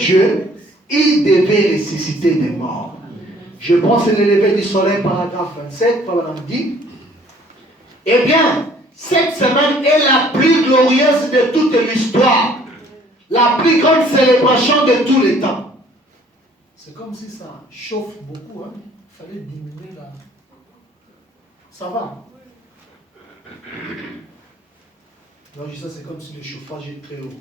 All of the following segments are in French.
Dieu, il devait ressusciter des morts. Je pense que c'est le lever du soleil, paragraphe 27, Madame dit. Eh bien, cette semaine est la plus glorieuse de toute l'histoire. La plus grande célébration de tous les temps. C'est comme si ça chauffe beaucoup. Hein? Il fallait diminuer la... Ça va. Non, je sais, c'est comme si le chauffage est très haut.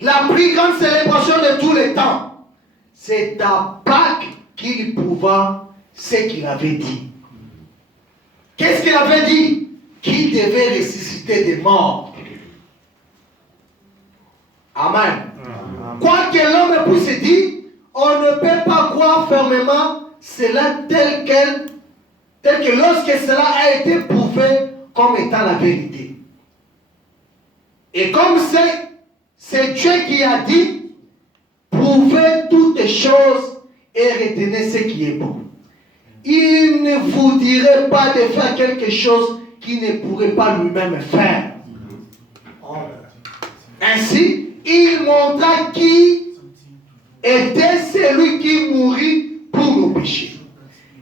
La plus grande célébration de tous les temps, c'est à Pâques qu'il prouva ce qu'il avait dit. Qu'est-ce qu'il avait dit? Qu'il devait ressusciter des morts. Amen. Quoi que l'homme puisse dire, on ne peut pas croire fermement cela tel que lorsque cela a été prouvé comme étant la vérité. Et comme c'est Dieu qui a dit, prouvez toutes choses et retenez ce qui est bon. Il ne vous dirait pas de faire quelque chose qu'il ne pourrait pas lui-même faire. Ainsi, il montra qui était celui qui mourut pour nos péchés.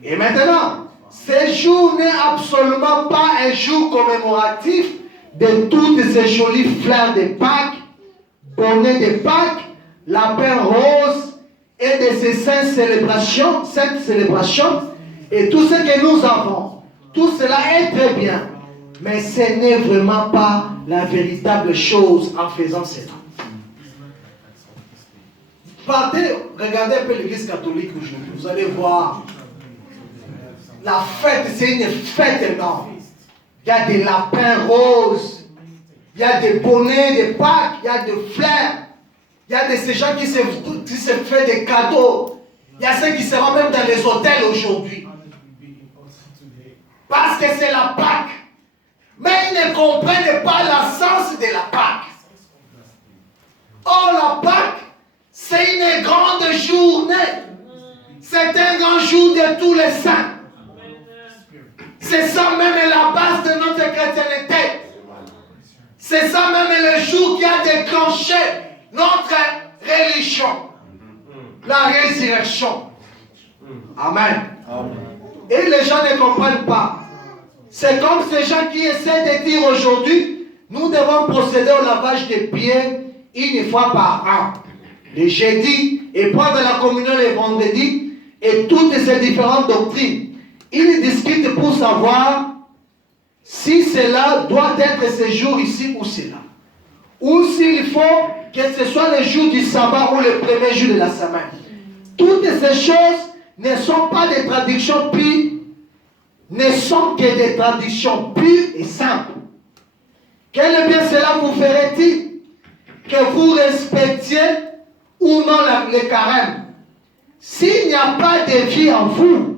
Et maintenant, ce jour n'est absolument pas un jour commémoratif de toutes ces jolies fleurs de Pâques, bonnets de Pâques, lapins roses et de ces saintes célébrations, et tout ce que nous avons. Tout cela est très bien, mais ce n'est vraiment pas la véritable chose en faisant cela. Partez, regardez un peu l'église catholique aujourd'hui, vous allez voir. La fête, c'est une fête énorme. Il y a des lapins roses, il y a des bonnets de Pâques, il y a des fleurs, il y a de ces gens qui se font des cadeaux. Il y a ceux qui seront même dans les hôtels aujourd'hui. Parce que c'est la Pâque. Mais ils ne comprennent pas l'essence de la Pâque. Oh, la Pâque, c'est une grande journée. C'est un grand jour de tous les saints. C'est ça même la base de notre chrétienté. C'est ça même le jour qui a déclenché notre religion. La résurrection. Amen. Et les gens ne comprennent pas. C'est comme ces gens qui essaient de dire aujourd'hui, nous devons procéder au lavage des pieds une fois par an. Le jeudi et prendre la communion le vendredi et toutes ces différentes doctrines. Ils discutent pour savoir si cela doit être ce jour ici ou cela. Ou s'il faut que ce soit le jour du sabbat ou le premier jour de la semaine. Toutes ces choses ne sont pas des traductions pures, ne sont que des traductions pures et simples. Quel bien cela vous ferait-il que vous respectiez ou non le carême? S'il n'y a pas de vie en vous,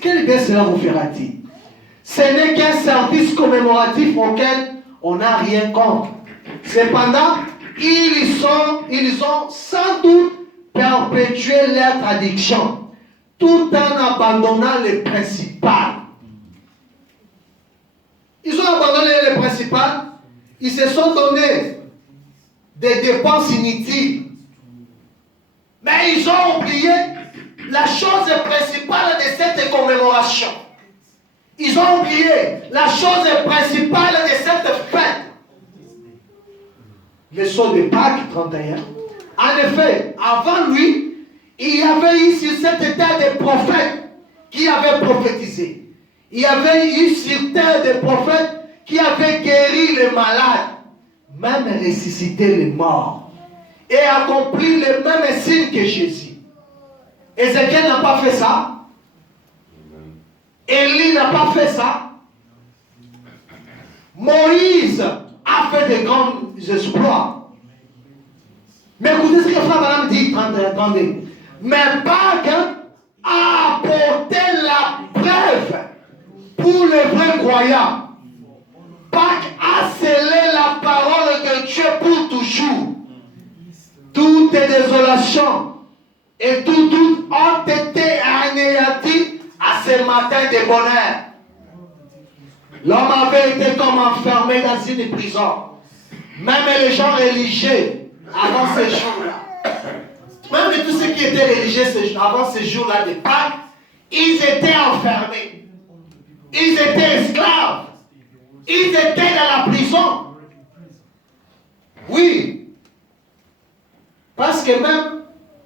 quel bien cela vous fera-t-il? Ce n'est qu'un service commémoratif auquel on n'a rien contre. Cependant, ils ont sans doute perpétué leur tradition, tout en abandonnant le principal. Ils ont abandonné le principal, ils se sont donné des dépenses inutiles. Mais ils ont oublié la chose principale de cette commémoration. Ils ont oublié la chose principale de cette fête. Le sceau de Pâques 31. En effet, avant lui, il y avait eu sur cette terre des prophètes qui avaient prophétisé. Il y avait eu sur terre des prophètes qui avaient guéri les malades, même ressuscité les morts, et accompli les mêmes signes que Jésus. Ézéchiel n'a pas fait ça. Élie n'a pas fait ça. Moïse a fait de grands exploits. Mais écoutez ce que Frère Branham dit, attendez. Mais Pâques a apporté la preuve pour les vrais croyants. Pâques a scellé la parole de Dieu pour toujours. Toute désolation et tout doute ont été anéantis à ce matin de bonheur. L'homme avait été comme enfermé dans une prison. Même les gens religieux avant ces jours-là. Même de tous ceux qui étaient religieux avant ces jours-là de Pâques, ils étaient enfermés. Ils étaient esclaves. Ils étaient dans la prison. Oui. Parce que même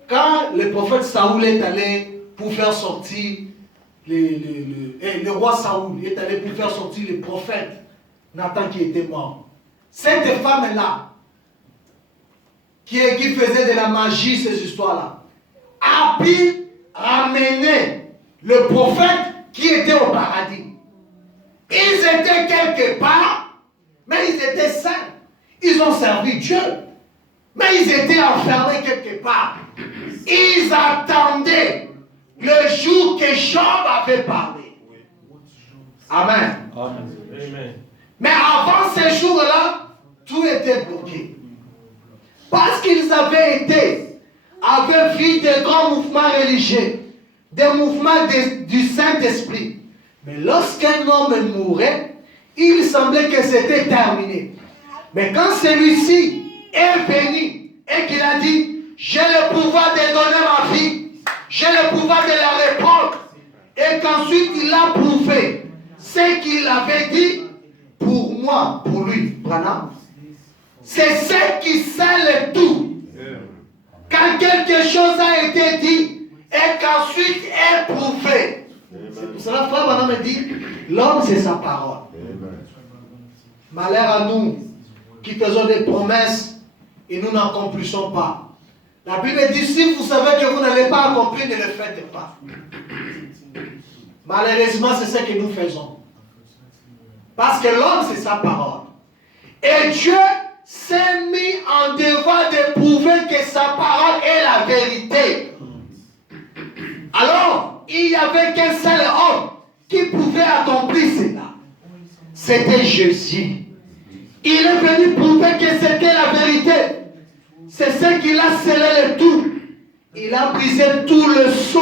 quand le prophète Saoul est allé pour faire sortir le roi Saoul est allé pour faire sortir le prophète Nathan qui était mort. Cette femme-là, qui faisait de la magie, ces histoires-là, a pu ramener le prophète qui était au paradis. Ils étaient quelque part, mais ils étaient saints. Ils ont servi Dieu, mais ils étaient enfermés quelque part. Ils attendaient le jour que Job avait parlé. Amen. Amen. Mais avant ces jours-là, tout était bloqué. Parce qu'ils avaient vu des grands mouvements religieux, des mouvements du Saint-Esprit. Mais lorsqu'un homme mourait, il semblait que c'était terminé. Mais quand celui-ci est venu et qu'il a dit, j'ai le pouvoir de donner ma vie, j'ai le pouvoir de la répondre, et qu'ensuite il a prouvé ce qu'il avait dit pour moi, pour lui, Branham, c'est ce qui scelle tout. Quand quelque chose a été dit et qu'ensuite est prouvé. C'est pour cela, frère Branham me dit, l'homme c'est sa parole. Malheur à nous qui faisons des promesses et nous n'accomplissons pas. La Bible dit, si vous savez que vous n'allez pas accomplir, ne le faites pas. Malheureusement, c'est ce que nous faisons. Parce que l'homme, c'est sa parole. Et Dieu s'est mis en devoir de prouver que sa parole est la vérité. Alors, il n'y avait qu'un seul homme qui pouvait accomplir cela. C'était Jésus. Il est venu prouver que c'était la vérité. C'est ce qu'il a scellé le tout. Il a brisé tout le sceau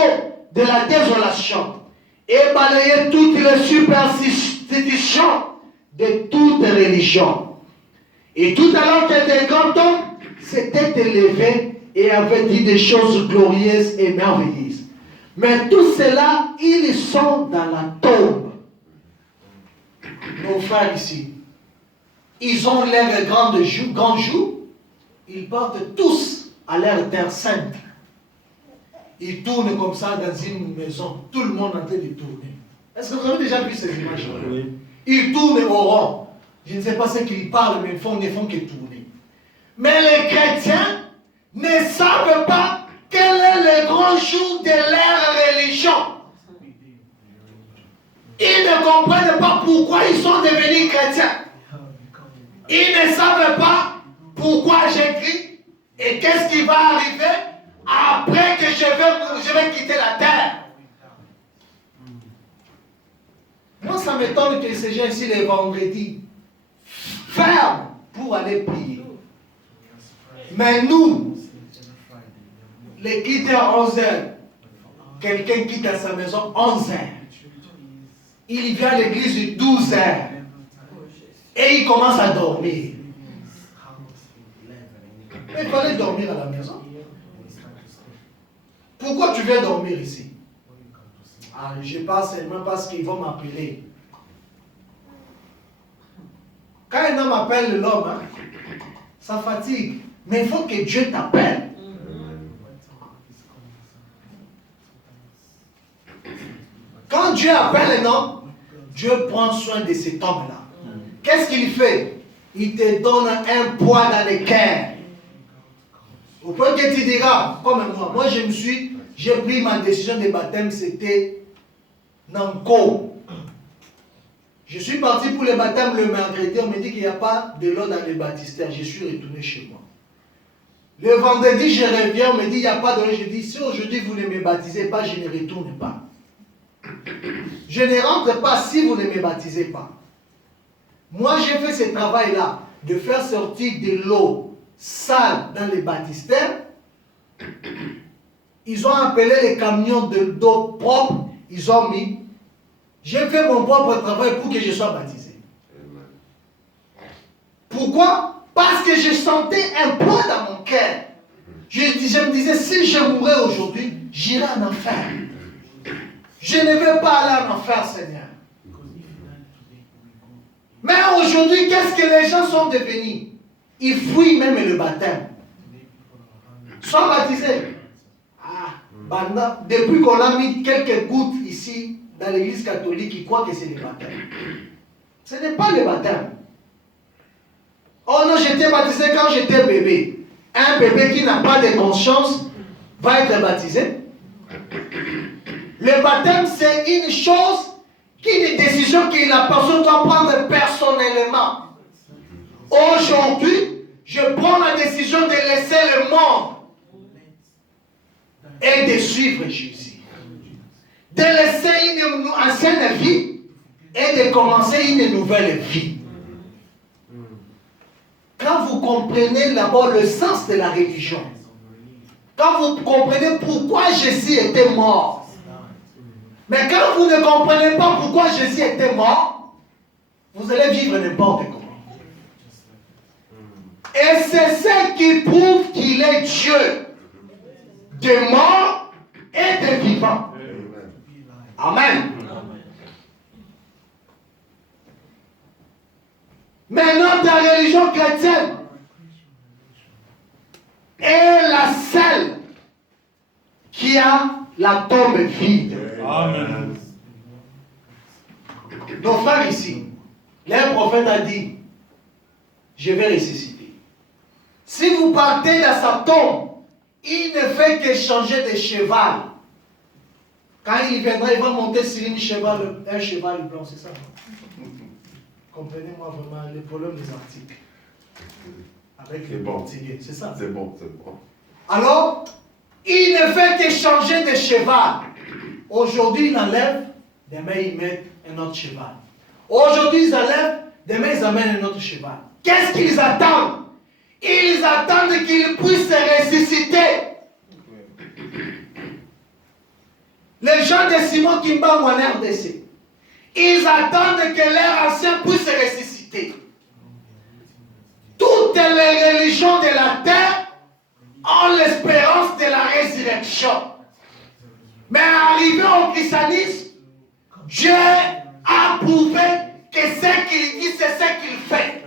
de la désolation et balayé toutes les superstitions de toute religion. Et tout alors que des grands hommes s'étaient élevés et avaient dit des choses glorieuses et merveilleuses. Mais tout cela, ils sont dans la tombe. Nos frères ici, ils ont l'air grand jour, ils partent tous à leur terre sainte. Ils tournent comme ça dans une maison, tout le monde en train de tourner. Est-ce que vous avez déjà vu ces images-là? Oui. Ils tournent au rond. Je ne sais pas ce qu'ils parlent, mais ils ne font que tourner. Mais les chrétiens ne savent pas quel est le grand jour de leur religion. Ils ne comprennent pas pourquoi ils sont devenus chrétiens. Ils ne savent pas pourquoi j'écris et qu'est-ce qui va arriver après que je vais quitter la terre. Moi, ça m'étonne que ces gens ici, les vendredis, ferment pour aller prier. Mais nous, les quitter à 11h, quelqu'un quitte à sa maison 11h. Il vient à l'église 12h. Et il commence à dormir. Mais il fallait dormir à la maison. Pourquoi tu viens dormir ici? Ah, je passe seulement parce qu'ils vont m'appeler. Quand un homme appelle l'homme, hein, ça fatigue. Mais il faut que Dieu t'appelle. Quand Dieu appelle un homme, Dieu prend soin de cet homme-là. Qu'est-ce qu'il fait? Il te donne un poids dans le cœur. Au point que tu diras, comme moi, j'ai pris ma décision de baptême, c'était Nanko. Je suis parti pour le baptême le mercredi, on me dit qu'il n'y a pas de l'eau dans les baptistères. Je suis retourné chez moi. Le vendredi, je reviens, on me dit il n'y a pas de l'eau. Je dis, si aujourd'hui vous ne me baptisez pas, je ne retourne pas. Je ne rentre pas si vous ne me baptisez pas. Moi, j'ai fait ce travail-là, de faire sortir de l'eau sale dans les baptistères. Ils ont appelé les camions d'eau propre, ils ont mis. J'ai fait mon propre travail pour que je sois baptisé. Pourquoi? Parce que je sentais un poids dans mon cœur. Je me disais, si je mourais aujourd'hui, j'irai en enfer. Je ne veux pas aller en enfer, Seigneur. Mais aujourd'hui, qu'est-ce que les gens sont devenus? Ils fuient même le baptême. Sois baptisé. Depuis qu'on a mis quelques gouttes ici, dans l'église catholique, ils croient que c'est le baptême. Ce n'est pas le baptême. Oh non, j'étais baptisé quand j'étais bébé. Un bébé qui n'a pas de conscience va être baptisé. Le baptême, c'est une chose, une décision que la personne doit prendre personnellement. Aujourd'hui, je prends la décision de laisser le monde et de suivre Jésus. De laisser une ancienne vie et de commencer une nouvelle vie. Quand vous comprenez d'abord le sens de la religion, quand vous comprenez pourquoi Jésus était mort, mais quand vous ne comprenez pas pourquoi Jésus était mort, vous allez vivre n'importe comment. Et c'est ce qui prouve qu'il est Dieu, de mort et de vivant. Amen. Mais notre religion chrétienne est la seule qui a la tombe vide. Amen. Nos frères ici, l'un prophète a dit, je vais ressusciter. Si vous partez dans sa tombe, il ne fait que changer de cheval. Quand il viendra, il va monter sur un cheval blanc, c'est ça? Comprenez-moi vraiment le problème des articles. Avec les portugais, c'est ça? C'est bon, c'est bon. Alors, il ne fait que changer de cheval. Aujourd'hui, ils enlèvent, demain ils mettent un autre cheval. Aujourd'hui, ils enlèvent, demain ils amènent un autre cheval. Qu'est-ce qu'ils attendent? Ils attendent qu'ils puissent ressusciter. Les gens de Simon Kimba ou en RDC, ils attendent que leur ancien puisse ressusciter. Toutes les religions de la terre ont l'espérance de la résurrection. Mais arrivé au christianisme, Dieu a prouvé que ce qu'il dit, c'est ce qu'il fait.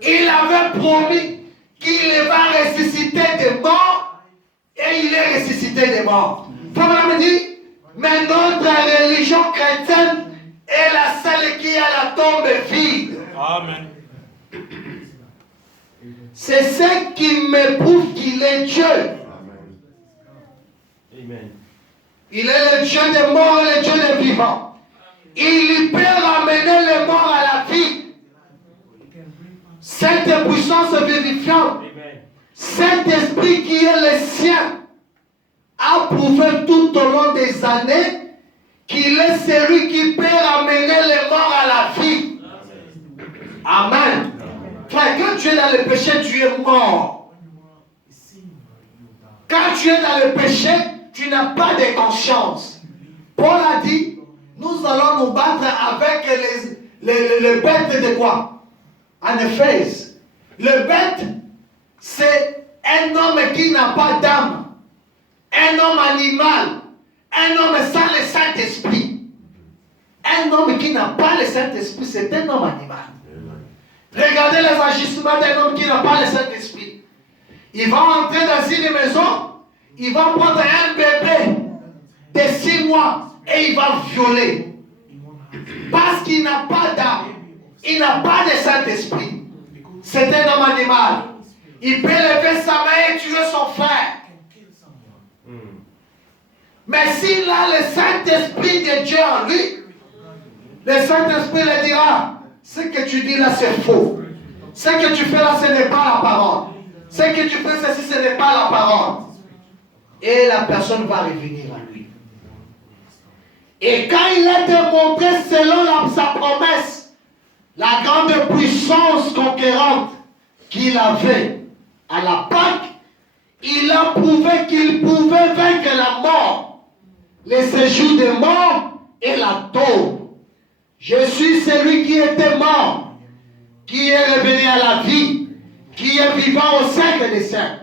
Il avait promis qu'il va ressusciter des morts et il est ressuscité des morts. Frère me dit, mais notre religion chrétienne est la seule qui a la tombe vide. Amen. C'est ce qui me prouve qu'il est Dieu. Amen. Il est le Dieu des morts et le Dieu des vivants. Il peut ramener les morts à la vie. Cette puissance vivifiante, cet esprit qui est le sien, a prouvé tout au long des années qu'il est celui qui peut ramener les morts à la vie. Amen. Frère, quand tu es dans le péché, tu es mort. Quand tu es dans le péché, tu n'as pas de conscience. Paul a dit, nous allons nous battre avec les bêtes de quoi? En Éphèse. Le bête, c'est un homme qui n'a pas d'âme. Un homme animal. Un homme sans le Saint-Esprit. Un homme qui n'a pas le Saint-Esprit, c'est un homme animal. Regardez les agissements d'un homme qui n'a pas le Saint-Esprit. Il va entrer dans une maison, il va prendre un bébé de 6 mois et il va violer. Parce qu'il n'a pas d'âme, il n'a pas de Saint-Esprit. C'est un homme animal. Il peut lever sa main et tuer son frère. Mais s'il a le Saint-Esprit de Dieu en lui, le Saint-Esprit le dira, ce que tu dis là c'est faux. Ce que tu fais là ce n'est pas la parole. Ce que tu fais ceci ce n'est pas la parole. Et la personne va revenir à lui. Et quand il a démontré selon sa promesse, la grande puissance conquérante qu'il avait à la Pâque, il a prouvé qu'il pouvait vaincre la mort, le séjour des morts et la tombe. Je suis celui qui était mort, qui est revenu à la vie. qui est vivant au siècle des siècles,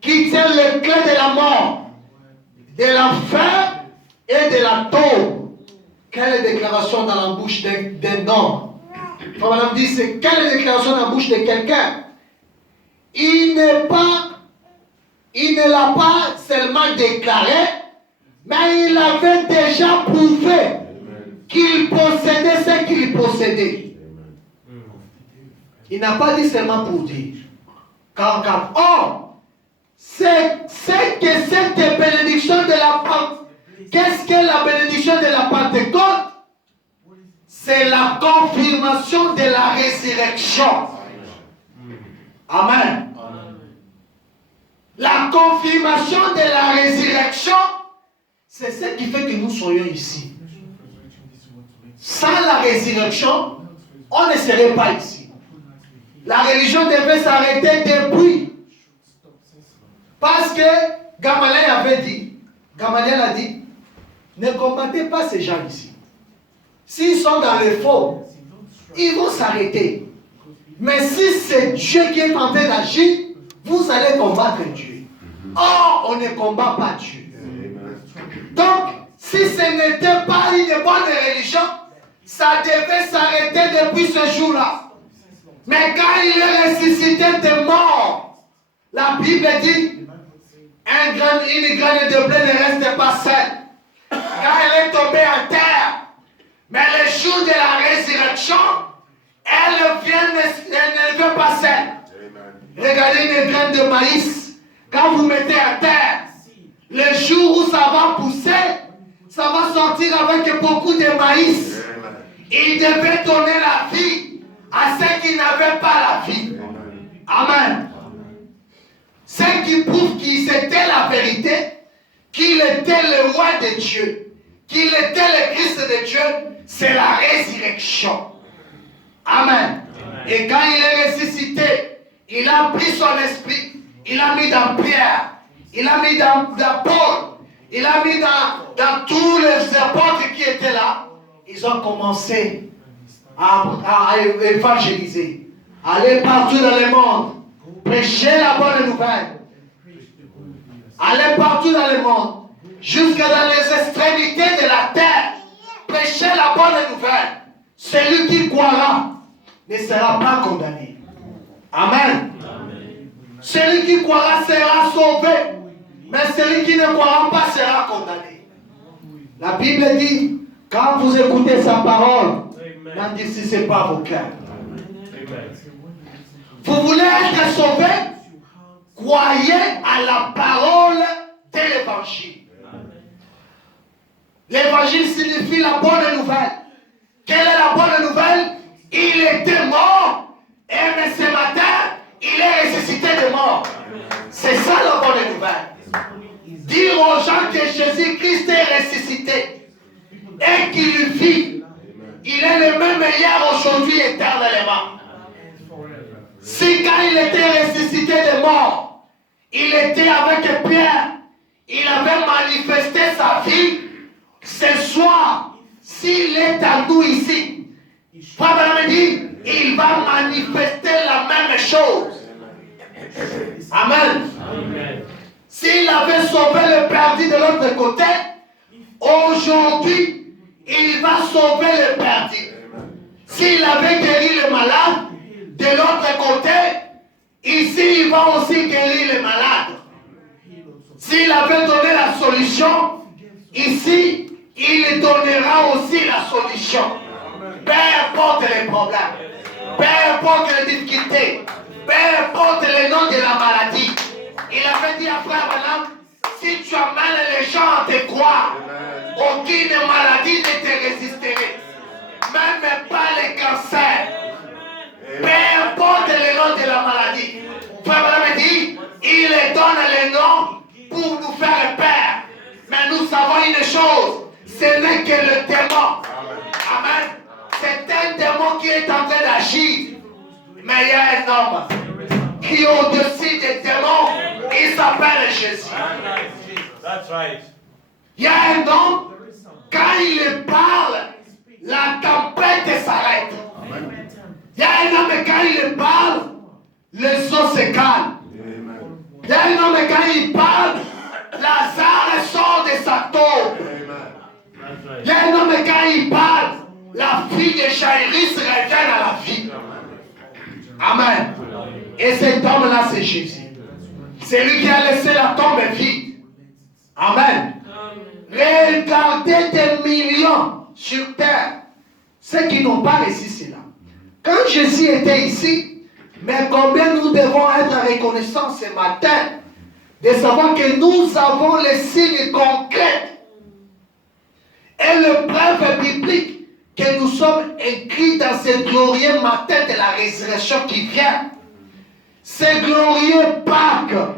qui tient les clés de la mort, de l'enfer et de la tombe. Quelle déclaration dans la bouche d'un homme? Comme madame dit, c'est quelle déclaration dans la bouche de quelqu'un? Il ne l'a pas seulement déclaré, mais il avait déjà prouvé qu'il possédait ce qu'il possédait. Il n'a pas dit seulement pour dire. C'est que cette bénédiction de la Pentecôte. Qu'est-ce que la bénédiction de la Pentecôte? C'est la confirmation de la résurrection. Amen. La confirmation de la résurrection, c'est ce qui fait que nous soyons ici. Sans la résurrection, on ne serait pas ici. La religion devait s'arrêter depuis. Parce que Gamaliel avait dit, Gamaliel a dit, ne combattez pas ces gens ici. S'ils sont dans le faux, ils vont s'arrêter. Mais si c'est Dieu qui est en train d'agir, vous allez combattre Dieu. Or, on ne combat pas Dieu. Donc, si ce n'était pas une bonne religion, ça devait s'arrêter depuis ce jour-là. Mais quand il est ressuscité des morts, la Bible dit, une graine de blé ne reste pas seule. Quand elle est tombée à terre, mais le jour de la résurrection, elle ne veut pas seule. Regardez une graine de maïs. Quand vous mettez à terre, le jour où ça va pousser, ça va sortir avec beaucoup de maïs. Il devait donner la vie à ceux qui n'avaient pas la vie. Amen. Ce qui prouve qu'il c'était la vérité, qu'il était le roi de Dieu, qu'il était le Christ de Dieu, c'est la résurrection. Amen. Et quand il est ressuscité, il a pris son esprit, il a mis dans Pierre, il a mis dans Paul, il a mis dans tous les apôtres qui étaient là. Ils ont commencé à évangéliser, aller partout dans le monde, prêcher la bonne nouvelle, aller partout dans le monde, jusqu'à dans les extrémités de la terre, prêcher la bonne nouvelle. Celui qui croira ne sera pas condamné. Amen. Celui qui croira sera sauvé, mais celui qui ne croira pas sera condamné. La Bible dit, quand vous écoutez sa parole, n'endurcissez pas vos cœurs. Vous voulez être sauvé? Croyez à la parole de l'évangile. L'évangile signifie la bonne nouvelle. Quelle est la bonne nouvelle? Il était mort, et ce matin, il est ressuscité de mort. C'est ça la bonne nouvelle. Dire aux gens que Jésus-Christ est ressuscité et qu'il vit. Il est le même hier, aujourd'hui, éternellement. Si quand il était ressuscité de mort, il était avec Pierre, il avait manifesté sa vie, ce soir, s'il est à nous ici, Frère Branham dit, il va manifester la même chose. Amen. S'il avait sauvé le perdu de l'autre côté, aujourd'hui, il va sauver le perdu. S'il avait guéri le malade, de l'autre côté, ici, il va aussi guérir les malades. S'il avait donné la solution, ici, il donnera aussi la solution. Peu importe les problèmes, peu importe les difficultés, peu importe le nom de la maladie. Il avait dit à Frère Branham, si tu amènes les gens à te croire, aucune maladie ne te résisterait. Même pas les cancers. Peu importe le nom de la maladie. Frère Branham dit, il donne le nom pour nous faire peur. Mais nous savons une chose, ce n'est que le démon. Amen. C'est un démon qui est en train d'agir. Mais il y a un homme qui est au-dessus des démons. Il s'appelle Jésus. Il y a un homme, quand il parle, la tempête s'arrête. Il y a un homme, quand il parle, les eaux se calment. Il y a un homme quand il parle, Lazare sort de sa tombe. Il y a un homme quand il parle, la fille de Jairus revient à la vie. Amen. Et cet homme-là, c'est Jésus. C'est lui qui a laissé la tombe vide. Amen. Regardez des millions sur terre, ceux qui n'ont pas réussi cela. Quand Jésus était ici, mais combien nous devons être reconnaissants ce matin de savoir que nous avons les signes concrets et le preuve biblique que nous sommes écrits dans ce glorieux matin de la résurrection qui vient. Ce glorieux Pâques,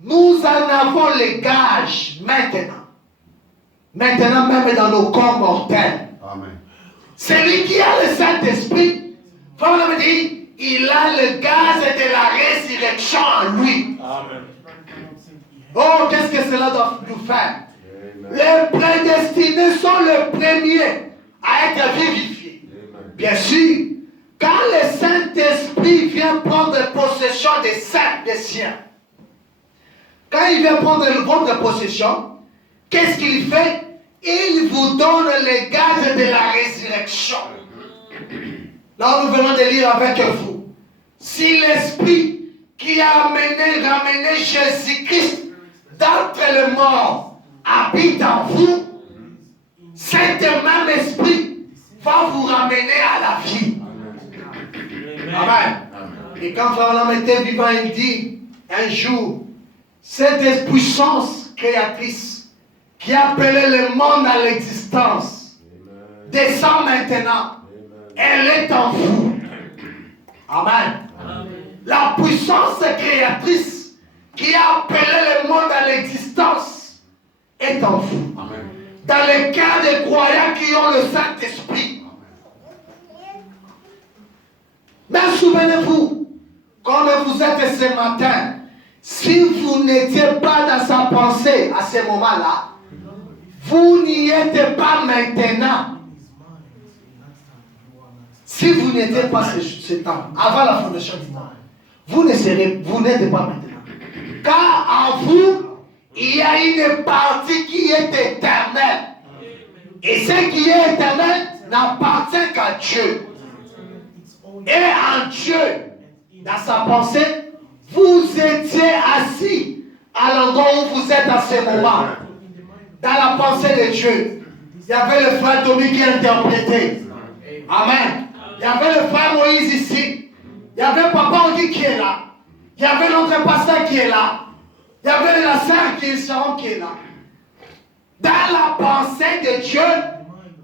nous en avons les gages maintenant. Maintenant même dans nos corps mortels. Amen. Celui qui a le Saint-Esprit, Paul me dit, il a le gaz de la résurrection en lui. Amen. Oh, qu'est-ce que cela doit nous faire? Amen. Les prédestinés sont les premiers à être vivifiés. Amen. Bien sûr, quand le Saint-Esprit vient prendre possession des saints, des siens, quand il vient prendre votre possession, qu'est-ce qu'il fait? Il vous donne les gages de la résurrection. Là, nous venons de lire avec vous. Si l'Esprit qui a ramené Jésus-Christ d'entre les morts habite en vous, cet même Esprit va vous ramener à la vie. Amen. Et quand Frère était vivant, il dit un jour, cette puissance créatrice qui appelait le monde à l'existence descend maintenant. Elle est en vous. Amen. La puissance créatrice qui a appelé le monde à l'existence est en vous. Amen. Dans le cas des croyants qui ont le Saint-Esprit. Mais souvenez-vous, comme vous êtes ce matin, si vous n'étiez pas dans sa pensée à ce moment-là, vous n'y êtes pas maintenant. Si vous n'étiez pas ce temps, avant la fondation du monde, vous n'êtes pas maintenant. Car en vous, il y a une partie qui est éternelle. Et ce qui est éternel n'appartient qu'à Dieu. Et en Dieu, dans sa pensée, vous étiez assis à l'endroit où vous êtes à ce moment. Dans la pensée de Dieu. Il y avait le frère Tommy qui interprétait. Amen. Il y avait le frère Moïse ici. Il y avait Papa Ogi qui est là. Il y avait notre pasteur qui est là. Il y avait la sœur qui est là. Dans la pensée de Dieu,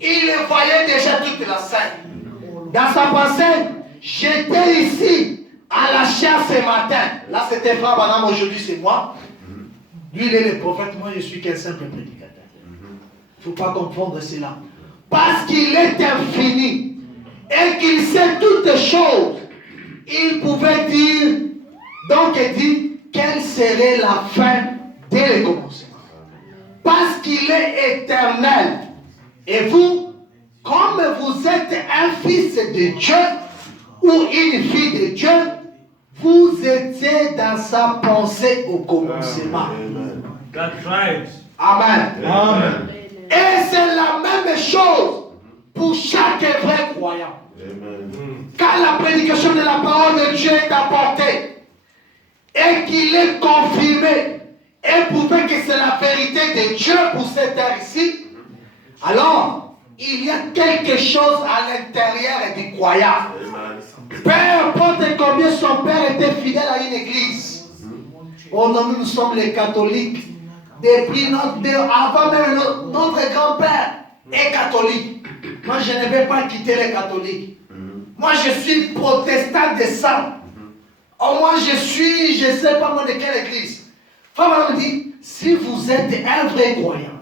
il voyait déjà toute la scène. Dans sa pensée, j'étais ici à la chair ce matin. Là, c'était frère Banam, aujourd'hui c'est moi. Lui, il est le prophète, moi je suis qu'un simple prédicateur. Il ne faut pas confondre cela. Parce qu'il est infini et qu'il sait toutes choses, il pouvait dire, donc il dit, quelle serait la fin dès le commencement. Parce qu'il est éternel. Et vous, comme vous êtes un fils de Dieu ou une fille de Dieu, vous étiez dans sa pensée au commencement. That's right. Amen. Amen. Et c'est la même chose pour chaque vrai croyant. Amen. Quand la prédication de la parole de Dieu est apportée et qu'il est confirmé et prouvé que c'est la vérité de Dieu pour cette terre ici, alors il y a quelque chose à l'intérieur du croyant. Peu importe combien son père était fidèle à une église. Oh non, nous sommes les catholiques. Depuis avant même notre grand-père est catholique. Moi, je ne vais pas quitter les catholiques. Moi, je suis protestant de sang. Oh, moi, je ne sais pas moi de quelle église. Frère me dit, si vous êtes un vrai croyant,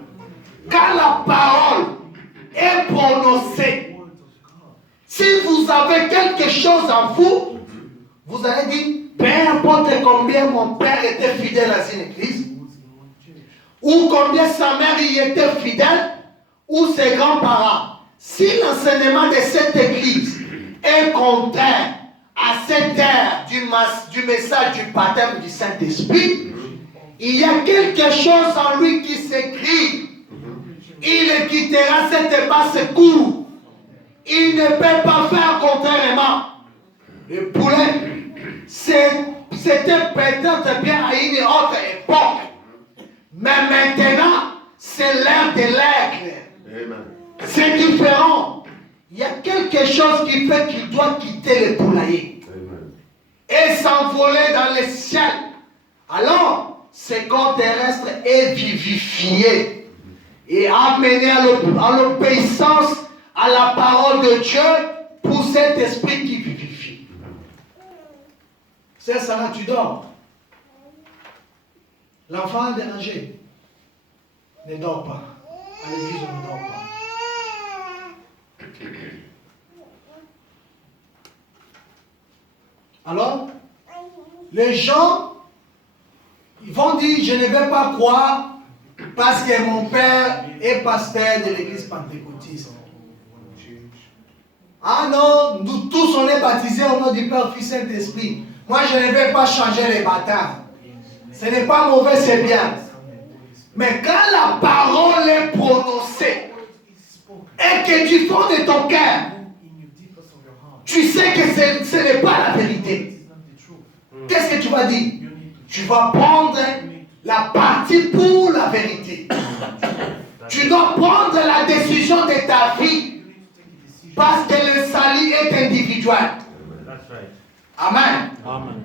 quand la parole est prononcée, si vous avez quelque chose en vous, vous allez dire, peu importe combien mon père était fidèle à une église, ou combien sa mère y était fidèle, ou ses grands-parents. Si l'enseignement de cette église est contraire à cette ère du message du baptême du Saint-Esprit, il y a quelque chose en lui qui s'écrit. Il quittera cette basse cour. Il ne peut pas faire contrairement. Le poulet, c'était peut-être bien à une autre époque. Mais maintenant, c'est l'ère de l'aigle. C'est différent. Il y a quelque chose qui fait qu'il doit quitter le poulailler et s'envoler dans le ciel. Alors, ce corps terrestre est vivifié et amené à l'obéissance à la parole de Dieu pour cet esprit qui vivifie. C'est ça, là, tu dors. L'enfant dérangé ne dort pas. À l'église, on ne dort pas. Alors, les gens, ils vont dire, je ne vais pas croire parce que mon père est pasteur de l'église pentecôtiste. Ah non, nous tous on est baptisés au nom du Père, Fils, Saint-Esprit. Moi je ne vais pas changer les baptêmes. Ce n'est pas mauvais, c'est bien. Mais quand la parole est prononcée et que du fond de ton cœur, tu sais que ce n'est pas la vérité. Qu'est-ce que tu vas dire? Tu vas prendre la partie pour la vérité. Tu dois prendre la décision de ta vie parce que le salut est individuel. Amen. Amen.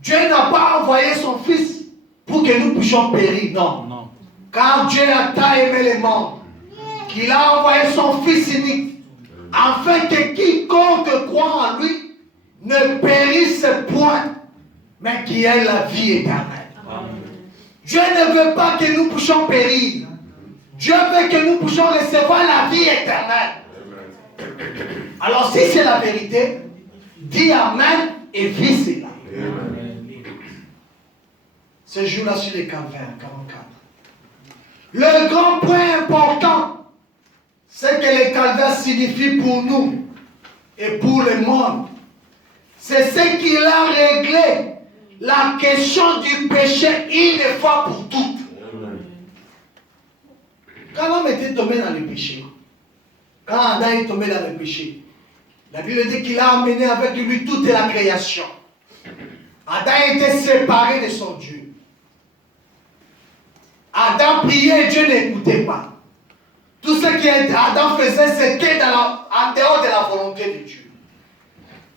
Dieu n'a pas envoyé son Fils pour que nous puissions périr. Non. Non. Car Dieu a tant aimé le monde qu'il a envoyé son Fils unique afin que quiconque croit en lui ne périsse point, mais qu'il ait la vie éternelle. Amen. Dieu ne veut pas que nous puissions périr. Dieu veut que nous puissions recevoir la vie éternelle. Alors si c'est la vérité, dis Amen et vis cela. Ce jour-là sur les calvaires, 44. Le grand point important, c'est que les calvaires signifient pour nous et pour le monde. C'est ce qu'il a réglé la question du péché une fois pour toutes. Quand l'homme était tombé dans le péché, quand Adam est tombé dans le péché, la Bible dit qu'il a amené avec lui toute la création. Adam était séparé de son Dieu. Adam priait et Dieu n'écoutait pas. Tout ce qu'Adam faisait, c'était en dehors de la volonté de Dieu.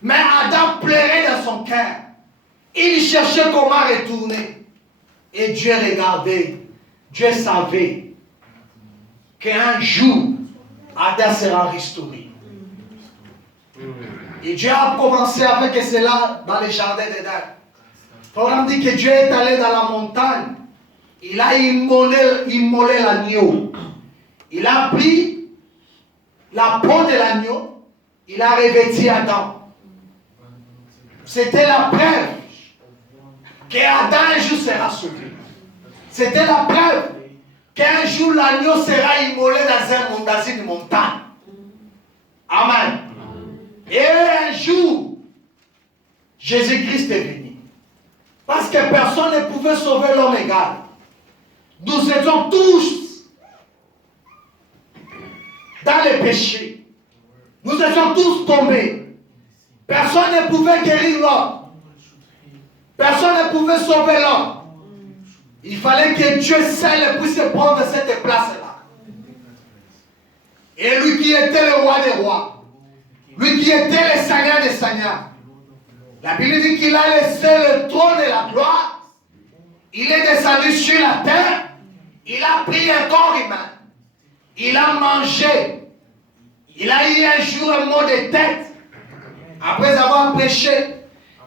Mais Adam pleurait dans son cœur. Il cherchait comment retourner. Et Dieu regardait. Dieu savait qu'un jour, Adam sera restauré. Et Dieu a commencé avec cela dans le jardin d'Éden. On dit que Dieu est allé dans la montagne. Il a immolé l'agneau. Il a pris la peau de l'agneau. Il a revêtu Adam. C'était la preuve qu'Adam un jour sera sauvé. C'était la preuve qu'un jour l'agneau sera immolé dans une montagne. Amen. Et un jour, Jésus-Christ est venu. Parce que personne ne pouvait sauver l'homme égal. Nous étions tous dans le péché. Nous étions tous tombés. Personne ne pouvait guérir l'homme. Personne ne pouvait sauver l'homme. Il fallait que Dieu seul puisse prendre cette place-là. Et lui qui était le roi des rois, lui qui était le Seigneur des seigneurs, la Bible dit qu'il a laissé le trône de la gloire. Il est descendu sur la terre. Il a pris un corps humain. Il a mangé. Il a eu un jour un mot de tête. Après avoir péché,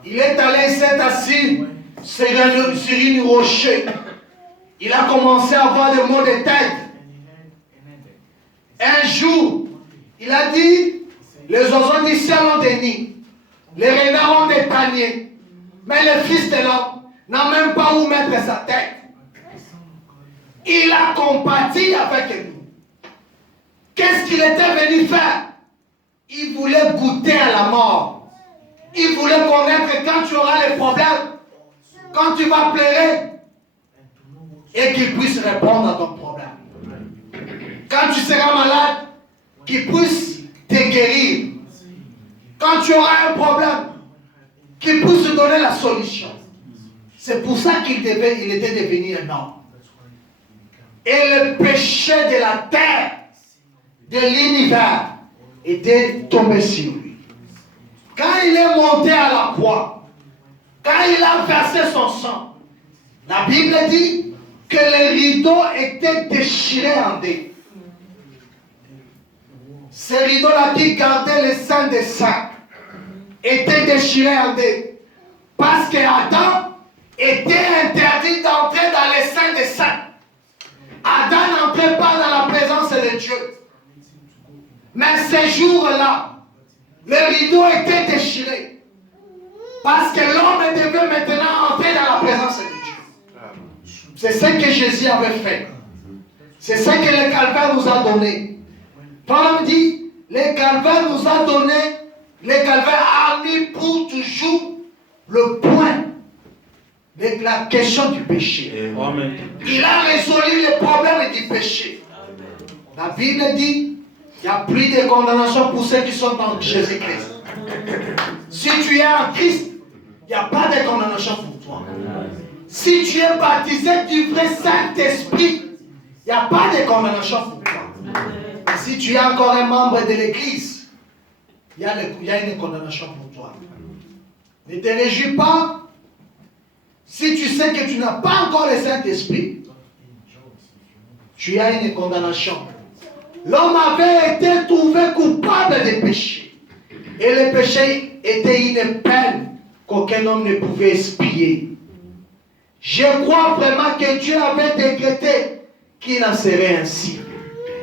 il est allé s'être assis sur une rocher. Il a commencé à avoir des maux de tête. Un jour, il a dit, les oiseaux du ciel ont des nids, les renards ont des paniers, mais le Fils de l'homme n'a même pas où mettre sa tête. Il a compati avec nous. Qu'est-ce qu'il était venu faire? Il voulait goûter à la mort. Il voulait connaître quand tu auras les problèmes, quand tu vas pleurer, et qu'il puisse répondre à ton problème. Quand tu seras malade, qu'il puisse te guérir. Quand tu auras un problème, qu'il puisse te donner la solution. C'est pour ça qu'il était devenu un homme. Et le péché de la terre, de l'univers, était tombé sur lui. Quand il est monté à la croix, quand il a versé son sang, la Bible dit que les rideaux étaient déchirés en deux. Ces rideaux-là qui gardaient les saints des saints étaient déchirés en deux. Parce qu'Adam était interdit d'entrer dans les saints des saints. Adam n'entrait pas dans la présence de Dieu. Mais ces jours-là, le rideau était déchiré. Parce que l'homme devait maintenant entrer dans la présence de Dieu. C'est ce que Jésus avait fait. C'est ce que le Calvaire nous a donné. Paul dit, le Calvaire nous a donné, le Calvaire a mis pour toujours le point de la question du péché. Amen. Il a résolu le problème du péché. La Bible dit, il n'y a plus de condamnation pour ceux qui sont en Jésus-Christ. Si tu es en Christ, il n'y a pas de condamnation pour toi. Si tu es baptisé du vrai Saint-Esprit, il n'y a pas de condamnation pour toi. Et si tu es encore un membre de l'Église, il y a une condamnation pour toi. Ne te réjouis pas si tu sais que tu n'as pas encore le Saint-Esprit. Tu as une condamnation. L'homme avait été trouvé coupable de péché. Et le péché était une peine qu'aucun homme ne pouvait expier. Je crois vraiment que Dieu avait décrété qu'il en serait ainsi.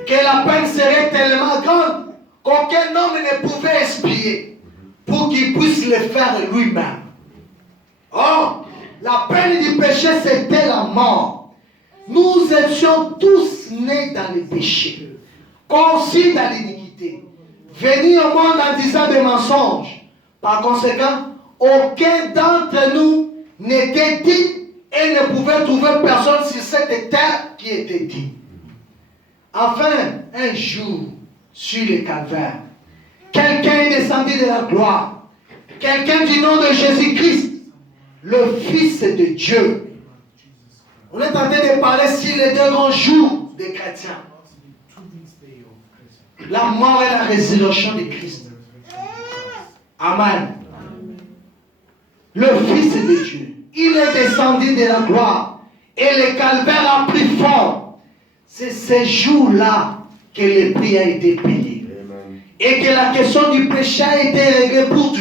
Que la peine serait tellement grande qu'aucun homme ne pouvait expier pour qu'il puisse le faire lui-même. Or, la peine du péché, c'était la mort. Nous étions tous nés dans le péché, conçus dans l'iniquité, venus au monde en disant des mensonges. Par conséquent, aucun d'entre nous n'était digne et ne pouvait trouver personne sur cette terre qui était digne. Enfin, un jour, sur le calvaire, quelqu'un est descendu de la gloire. Quelqu'un du nom de Jésus-Christ, le Fils de Dieu. On est en train de parler sur les deux grands jours des chrétiens. La mort et la résurrection de Christ. Amen. Le Fils de Dieu, il est descendu de la gloire et le calvaire a pris forme. C'est ce jour-là que le prix a été payé. Et que la question du péché a été réglée pour toujours.